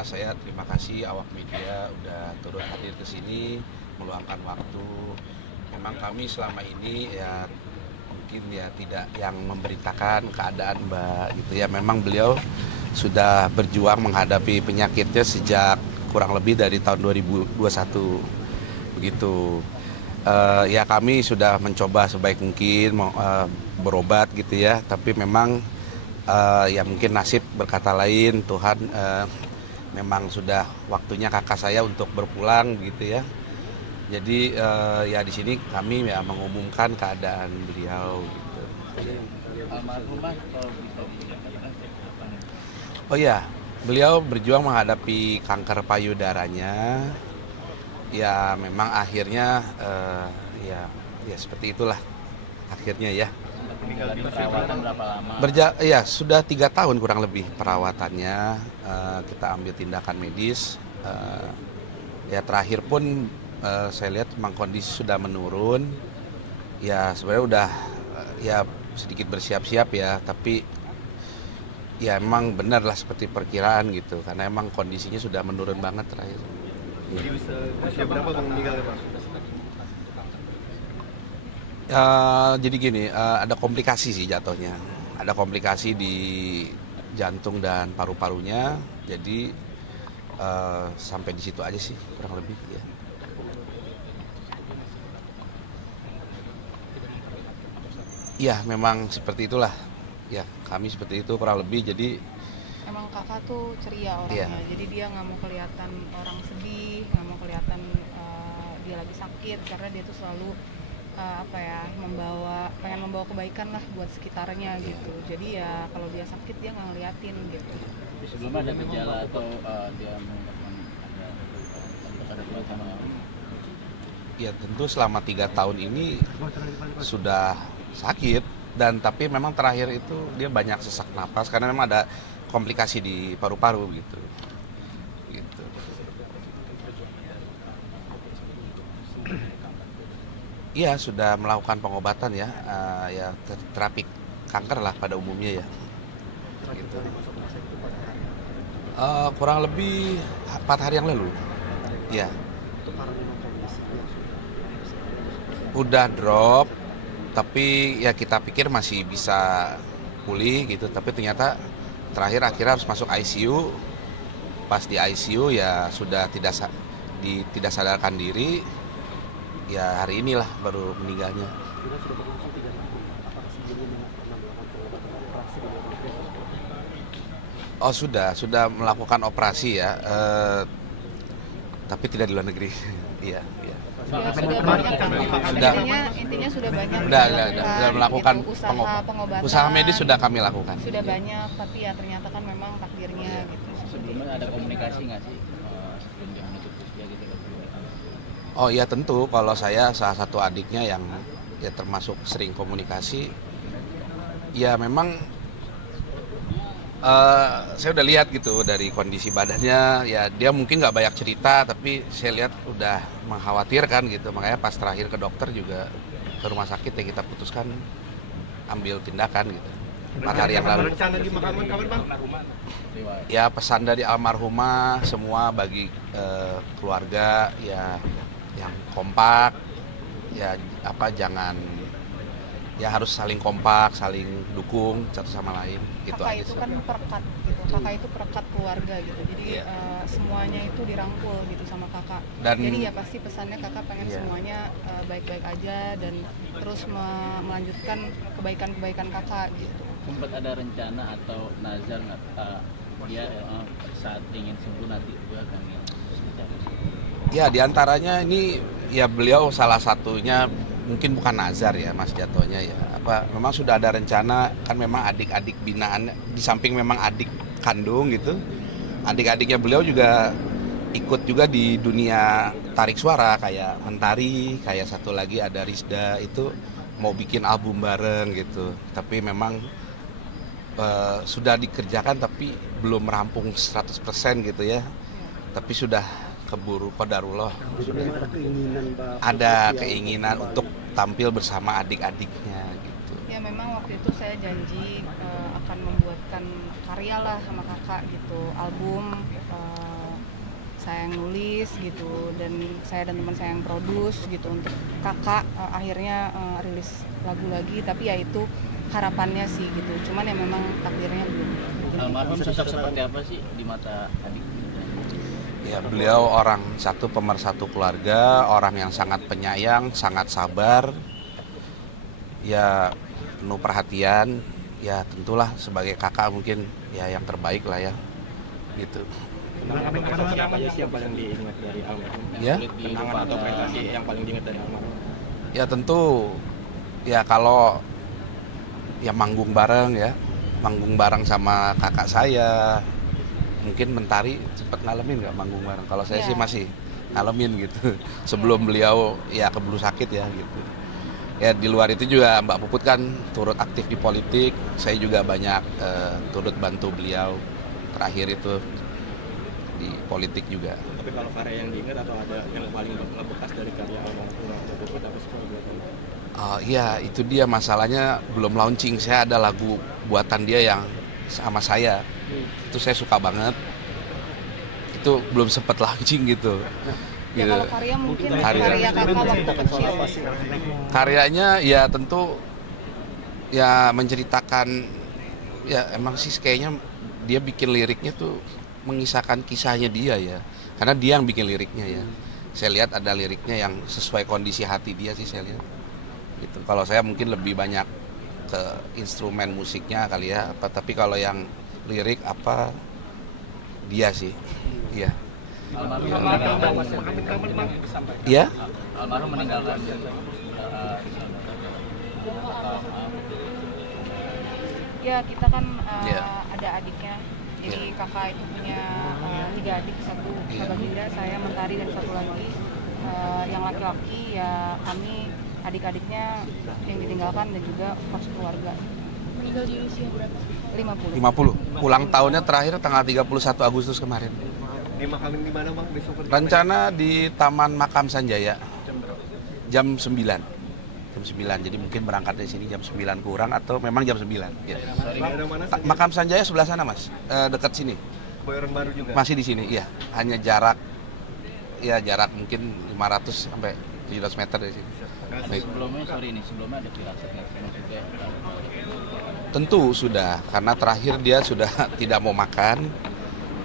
pertama saya terima kasih awak media udah turut hadir ke sini, meluangkan waktu. Memang kami selama ini ya mungkin ya tidak yang memberitakan keadaan Mbak gitu ya. Memang beliau sudah berjuang menghadapi penyakitnya sejak kurang lebih dari tahun 2021 begitu. Ya kami sudah mencoba sebaik mungkin berobat gitu ya, tapi memang ya mungkin nasib berkata lain. Tuhan memang sudah waktunya kakak saya untuk berpulang gitu ya. Jadi ya di sini kami ya mengumumkan keadaan beliau gitu. Almarhumah kalau bisa dikatakan apa? Oh ya, beliau berjuang menghadapi kanker payudaranya. Ya memang akhirnya ya seperti itulah akhirnya ya. Menjalani perawatan berapa lama? Ya sudah 3 tahun kurang lebih perawatannya. Kita ambil tindakan medis. Ya terakhir pun saya lihat memang kondisi sudah menurun. Ya sebenarnya udah ya sedikit bersiap-siap ya, tapi ya memang benar lah seperti perkiraan gitu, karena emang kondisinya sudah menurun banget terakhir. Jadi bisa usia berapa Bang meninggalnya Pak? Jadi gini, ada komplikasi sih jatuhnya. Ada komplikasi di jantung dan paru-parunya. Jadi sampai di situ aja sih kurang lebih ya. Iya, memang seperti itulah. Ya, kami seperti itu kurang lebih. Jadi Emang kakak tuh ceria orangnya, jadi dia nggak mau kelihatan orang sedih, nggak mau kelihatan dia lagi sakit, karena dia tuh selalu pengen membawa kebaikan lah buat sekitarnya gitu. Jadi ya kalau dia sakit dia nggak ngeliatin gitu. Sebelum ada gejala atau dia mengungkapkan ada sama ya tentu selama 3 tahun ini sudah sakit, dan tapi memang terakhir itu dia banyak sesak napas karena memang ada komplikasi di paru-paru gitu. Iya, sudah melakukan pengobatan ya, ya terapi kanker lah pada umumnya ya. Gitu. Kurang lebih 4 hari yang lalu. Ya. Udah drop, tapi ya kita pikir masih bisa pulih gitu, tapi ternyata terakhir akhirnya harus masuk ICU. Pas di ICU ya sudah tidak sadarkan diri. Ya hari inilah baru meninggalnya. Oh sudah melakukan operasi ya, tapi tidak di luar negeri. Iya. Ya, sudah banyak kan, intinya sudah banyak Sudah melakukan pengobatan, usaha medis sudah kami lakukan. Sudah banyak, tapi ya ternyata kan memang takdirnya gitu. Sebelumnya ada komunikasi nggak sih sebelum dia menutup usia gitu? Oh iya tentu, kalau saya salah satu adiknya yang ya termasuk sering komunikasi, ya memang saya udah lihat gitu dari kondisi badannya, ya dia mungkin nggak banyak cerita, tapi saya lihat udah mengkhawatirkan gitu, makanya pas terakhir ke dokter juga ke rumah sakit ya kita putuskan ambil tindakan gitu. 4 hari yang lalu. Rencana dimakaman kapan Bang? Ya pesan dari almarhumah semua bagi keluarga ya yang kompak, ya ya harus saling kompak, saling dukung satu sama lain gitu. Kakak itu kan perekat gitu, kakak itu perekat keluarga gitu, jadi semuanya itu dirangkul gitu sama kakak. Jadi ya pasti pesannya kakak pengen semuanya baik-baik aja dan terus melanjutkan kebaikan-kebaikan kakak gitu. Sempat ada rencana atau nazar nggak dia saat ingin sembuh nanti juga akan Ya diantaranya ini ya beliau salah satunya mungkin bukan nazar ya Mas jatuhnya ya, memang sudah ada rencana kan, memang adik-adik binaan di samping memang adik kandung gitu, adik-adiknya beliau juga ikut juga di dunia tarik suara, kayak Mentari, kayak satu lagi ada Rizda, itu mau bikin album bareng gitu, tapi memang sudah dikerjakan tapi belum rampung 100% gitu ya, tapi sudah keburu qadarullah, ada keinginan untuk tampil bersama adik-adiknya gitu. Ya memang memang waktu itu saya janji akan membuatkan karya lah sama kakak gitu, album, saya yang nulis gitu, dan saya dan teman saya yang produce gitu untuk kakak. Akhirnya rilis lagu lagi, tapi ya itu harapannya sih gitu, cuman ya memang takdirnya belum. Almarhum sosok seperti apa sih di mata adik? Ya, beliau orang satu pemersatu keluarga, orang yang sangat penyayang, sangat sabar, ya penuh perhatian. Ya tentulah sebagai kakak mungkin ya yang terbaik lah ya gitu. Kenangan atau prestasi apa aja sih yang paling diingat dari almarhum? Ya, Kenangan atau prestasi yang paling diingat dari almarhum? ya tentu ya kalau ya manggung bareng sama kakak saya. Mungkin Mentari sempat ngalamin nggak manggung bareng? Kalau saya sih masih ngalamin gitu. Sebelum beliau ya keburu sakit ya gitu. Ya di luar itu juga Mbak Puput kan turut aktif di politik. Saya juga banyak turut bantu beliau terakhir itu di politik juga. Tapi kalau karya yang diingat atau ada yang paling ngebekas dari karya almarhum Mbak Puput apa sih kalau boleh tahu? Iya, itu dia masalahnya belum launching. Saya ada lagu buatan dia yang sama saya. Itu saya suka banget. Itu belum sempat launching gitu. Ya kalau karya mungkin karya kakak waktu kecil. Karyanya ya tentu ya menceritakan, ya emang sih kayaknya dia bikin liriknya tuh mengisahkan kisahnya dia ya. Karena dia yang bikin liriknya ya. Saya lihat ada liriknya yang sesuai kondisi hati dia sih saya lihat. Gitu. Kalau saya mungkin lebih banyak ke instrumen musiknya kali ya, tapi kalau yang lirik apa dia sih, iya. Iya? Almarhum meninggalkan Ya kita kan ada adiknya, jadi kakak itu punya 3 adik, satu Baginda, saya Mentari, dan satu lagi yang laki-laki ya kami adik-adiknya yang ditinggalkan dan juga kos keluarga. Meninggal di usia berapa? 50. Ulang tahunnya terakhir tanggal 31 Agustus kemarin. Dimakamin di mana Bang besok? Rencana di Taman Makam Sanjaya. Jam 9. Jam 9. Jadi mungkin berangkat dari sini jam 9 kurang atau memang jam 9. Ya. Makam Sanjaya sebelah sana, Mas. Dekat sini. Kebayoran Baru juga. Masih di sini, iya. Hanya jarak mungkin 500 sampai 700 meter dari sini. Sebelumnya ada firasat nggak sih maksudnya? Tentu sudah, karena terakhir dia sudah tidak mau makan,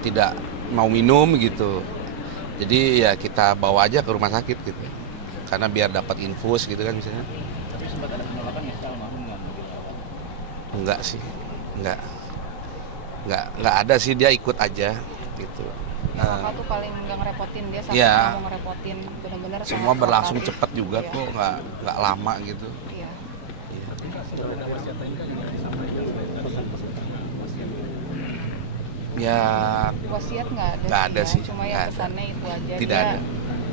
tidak mau minum gitu. Jadi ya kita bawa aja ke rumah sakit gitu. Karena biar dapat infus gitu kan misalnya. Tapi sempat ada penolakan nggak sih almarhum nggak mau dirawat? Enggak sih, enggak ada sih, dia ikut aja gitu. Kakak tuh paling nggak ngerepotin, dia sampai Iya. nggak mau ngerepotin, benar-benar Semua sangat berlangsung hormati. cepat juga Iya. kok, nggak lama gitu. Iya. Ya Wasiat nggak ada sih, sih, ya. Cuma nggak ya ada. pesannya itu aja. Tidak Dia ada.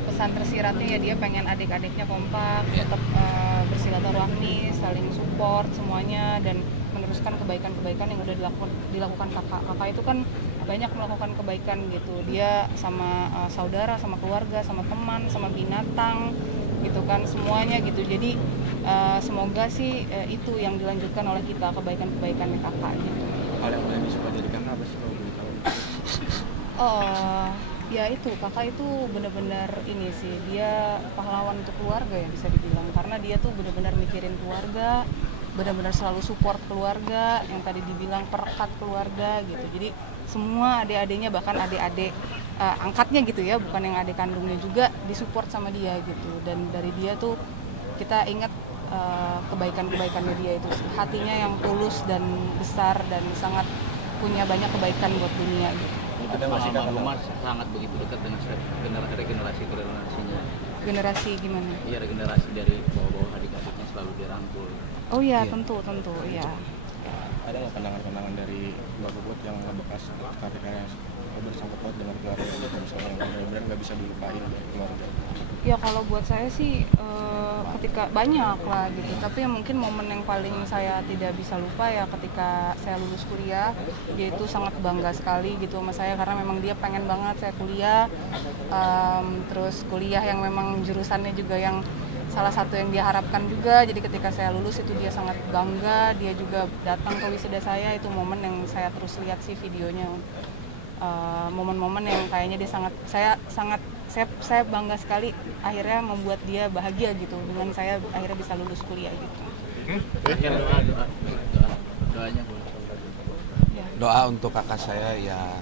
pesan tersiratnya ya dia pengen adik-adiknya kompak, Iya. tetap bersilaturahmi, saling support semuanya, dan meneruskan kebaikan-kebaikan yang udah dilakukan kakak. Kakak itu kan banyak melakukan kebaikan gitu. Dia sama saudara, sama keluarga, sama teman, sama binatang gitu kan, semuanya gitu. Jadi semoga sih itu yang dilanjutkan oleh kita, kebaikan-kebaikannya kakak gitu. Hal yang paling disuka dari kakak apa sih kalau boleh tahu? Ya itu kakak itu benar-benar ini sih, dia pahlawan untuk keluarga ya bisa dibilang, karena dia tuh benar-benar mikirin keluarga, benar-benar selalu support keluarga, yang tadi dibilang perekat keluarga gitu. Jadi semua adik-adiknya, bahkan adik-adik angkatnya gitu ya, bukan yang adik kandungnya juga disupport sama dia gitu. Dan dari dia tuh kita ingat kebaikan-kebaikannya dia itu, hatinya yang tulus dan besar dan sangat punya banyak kebaikan buat dunia gitu. Ada almarhumah sangat begitu dekat dengan regenerasinya. Generasi gimana? Iya, regenerasi dari bawah-bawah adik-adiknya selalu dirangkul. Oh iya, Iya. tentu iya. Ada nggak kenangan-kenangan dari Mbak Puput yang ngebekas karirnya bersangkut paut dengan keluarga gitu, misalnya yang benar-benar nggak bisa dilupain dari keluarga? Ya kalau buat saya sih ketika banyak lah gitu, tapi yang mungkin momen yang paling saya tidak bisa lupa ya ketika saya lulus kuliah. Dia itu sangat bangga sekali gitu sama saya, karena memang dia pengen banget saya kuliah, terus kuliah yang memang jurusannya juga yang salah satu yang dia harapkan juga. Jadi ketika saya lulus itu dia sangat bangga, dia juga datang ke wisuda saya. Itu momen yang saya terus lihat sih videonya, momen-momen yang kayaknya dia saya bangga sekali akhirnya membuat dia bahagia gitu dengan saya akhirnya bisa lulus kuliah gitu. Akhir doanya boleh. Doa untuk kakak saya ya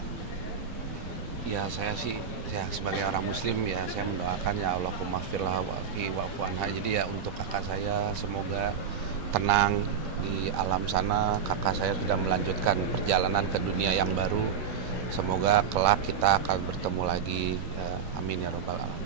saya sih ya sebagai orang muslim ya saya mendoakan ya Allahumma firlah wa'fu anha. Jadi ya untuk kakak saya semoga tenang di alam sana, kakak saya tidak melanjutkan perjalanan ke dunia yang baru. Semoga kelak kita akan bertemu lagi. Amin ya rabbal alamin.